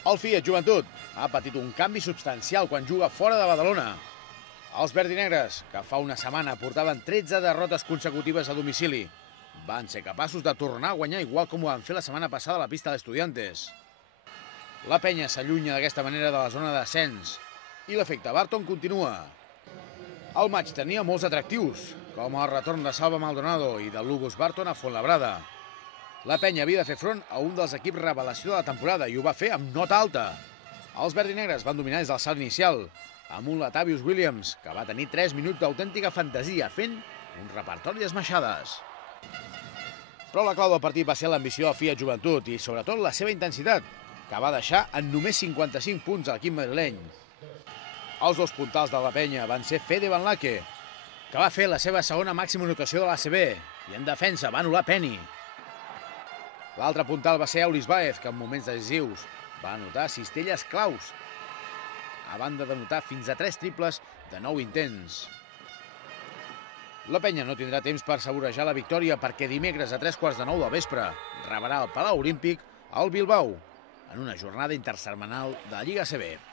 El Fiat Joventut ha patit un canvi substancial quan juga fora de Badalona. Els verdinegres, que fa una setmana portaven 13 derrotes consecutives a domicili, van ser capaços de tornar a guanyar igual com ho van fer la setmana passada a la pista d'Estudiantes. La penya s'allunya d'aquesta manera de la zona d'ascens i l'efecte Barton continua. El maig tenia molts atractius, com el retorn de Salva Maldonado i de Lubos Barton a Fuenlabrada. La penya havia de fer front a un dels equips revelació de la temporada i ho va fer amb nota alta. Els verdinegres van dominar des del salt inicial, amb un Latavius Williams, que va tenir 3 minuts d'autèntica fantasia fent un repertori d'esmaixades. Però la clau del partit va ser l'ambició del Fiat Joventut i, sobretot, la seva intensitat, que va deixar en només 55 punts a l'equip madrileny. Els dos puntals de la penya van ser Fede Van Laque, que va fer la seva segona màxima anotació de l'ACB, i en defensa va anul·lar Penny. L'altre puntal va ser Aulis Baez, que en moments decisius va anotar cistelles claus, a banda d'anotar fins a 3 triples de 9 intents. La penya no tindrà temps per saborejar la victòria perquè dimecres a 9:15 del vespre rebrà al Palau Olímpic el Bilbao en una jornada intersetmanal de la Lliga ACB.